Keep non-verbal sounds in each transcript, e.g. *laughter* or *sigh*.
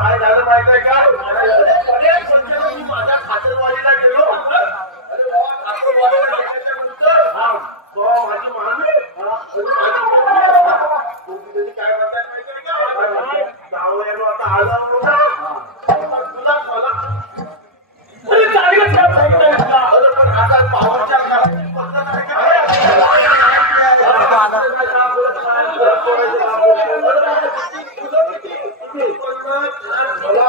काय झालं माहिती आहे का? ভোলা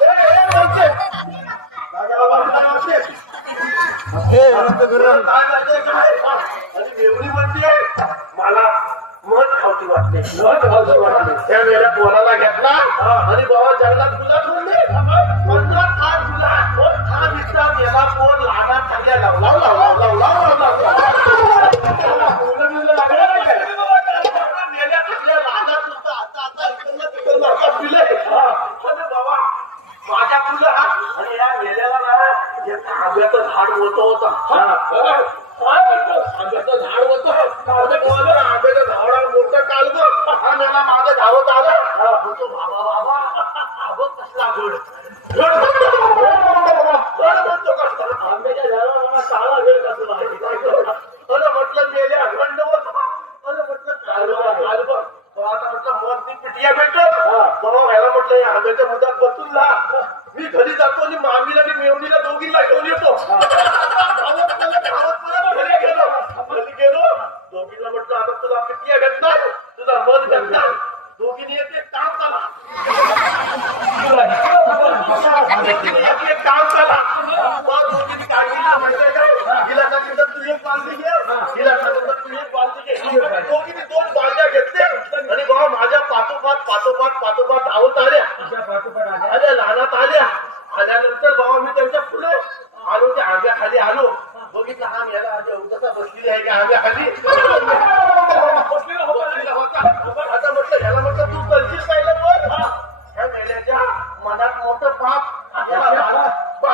त्या वेळेला बोलायला घेतला आणि बाबा जगन्नाथ तुला ठेवले पंधरा तास तुला हा मित्र गेला फोन लाडा चांगल्या लावला लावला लावला माझ्या फुलं आणि या मेल्याला ना आंब्याचं झाड होत होता आंब्याचं झाड होतं सांगतो बाबा बाबा कसला गोड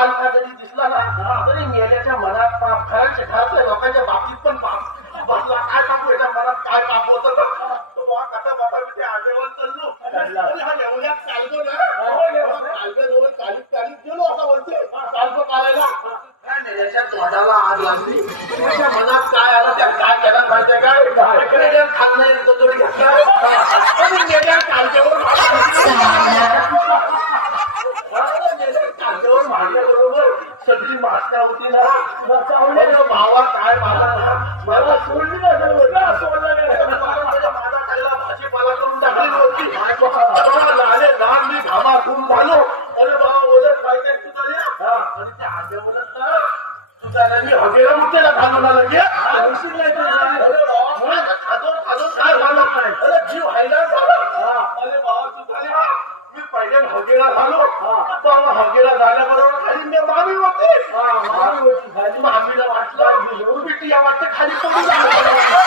लोकांना जरी दिसला ना तरी मेल्याच्या मनात पाप खरंच घरच्या लोकांच्या बाबतीत पण पाप बसला काय सांगू याच्या मनात? काय पाप होत? कसा गेलो बोलते काय तोंडाला आग लागली. मनात काय आलं त्या काय त्याला पाहिजे काय? खाल्लं सगळी माता होती ना माझ्या मावा काय मला मला सोडली ना सोडला *laughs* भाजीपाला करून टाकली होती Yeah. *laughs*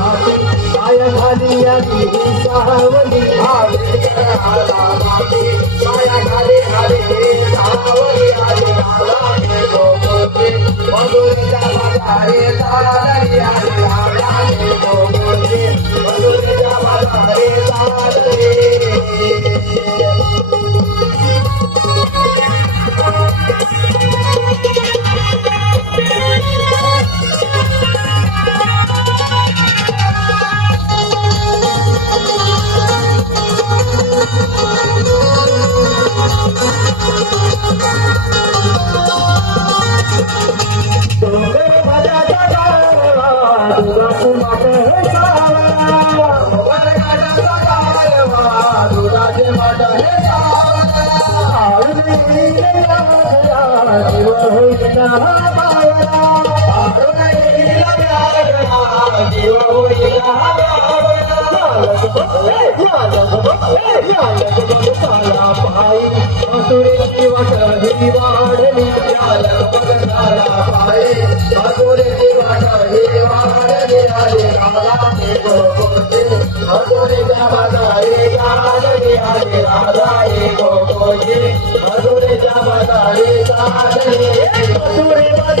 आलिया सावली आले कराला माते माया घाले घाले सावली आले आला रे गोमते मधुरीचा बाजारे सावली आले आला रे गोमते मधुरीचा बाजारे सावली Yeah, yeah, yeah. বাদে কত রে বাদে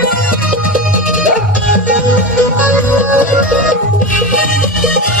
Thank you.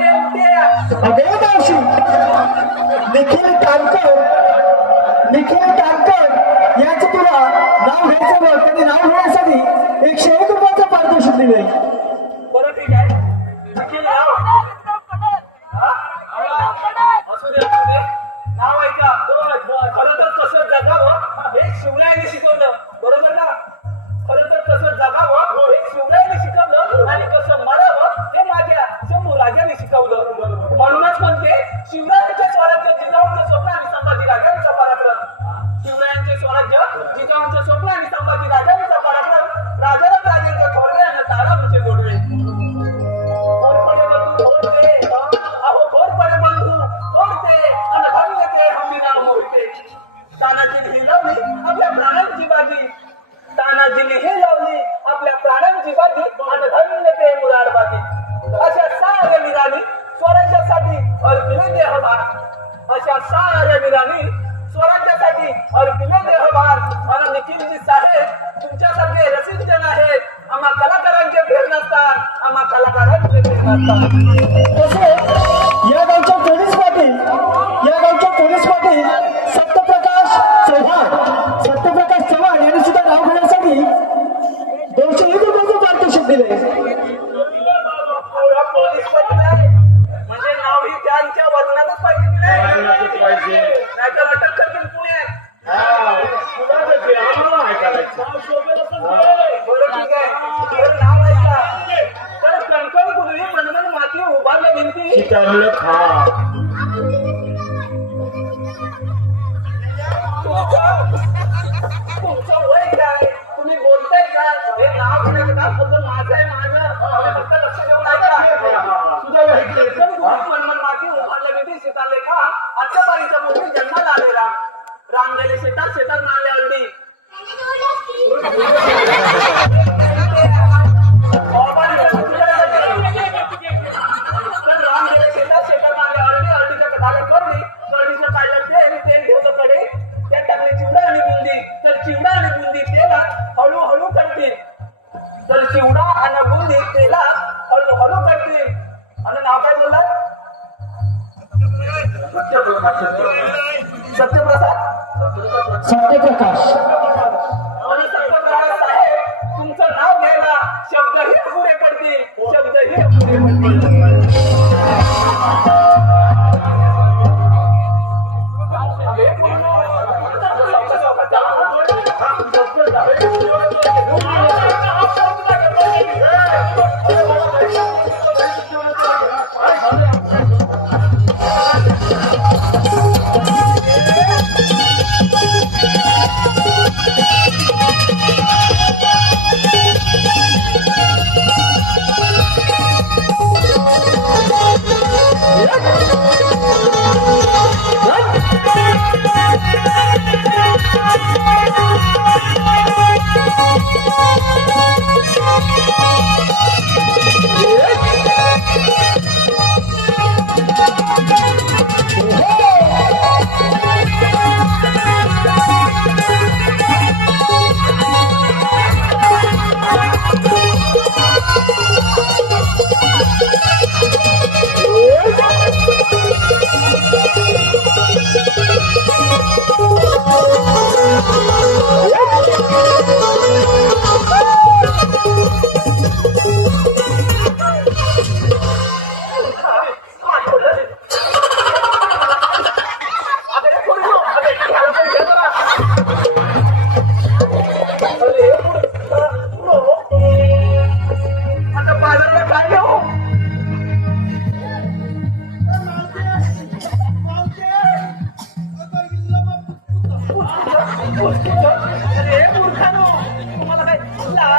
अगं मावशी निखिल तुला नाव घ्यायचं नाव घेण्यासाठी एकशे एक रुपयाचं पारितोषिक दिले बरं ठीक आहे निखिल नाव असू दे खरं तर कसं जगावं हे शिवरायाने शिकवलं. तुमच्या आमच्या स्वप्न आणि संभाजी राजा. Natal. শীতল খা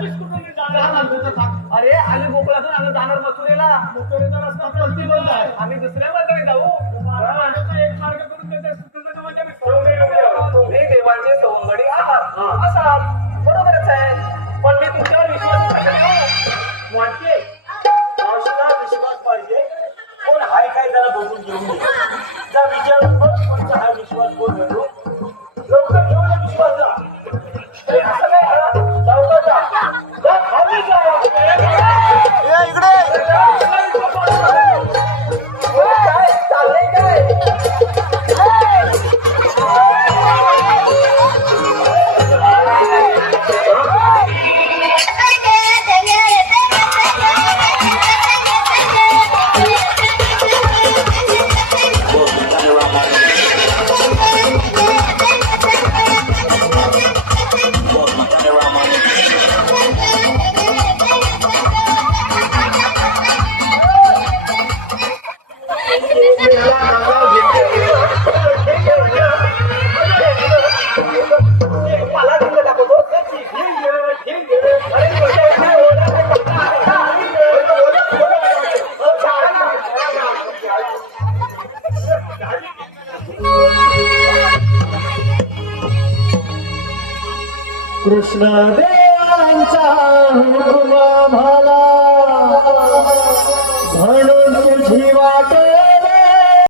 अरे आम्ही गोकुळातून आम्ही जाणार मथुरेला. मथुरेचा रस्ता प्रतिबंध आम्ही दुसऱ्या मार्गाने जाऊ.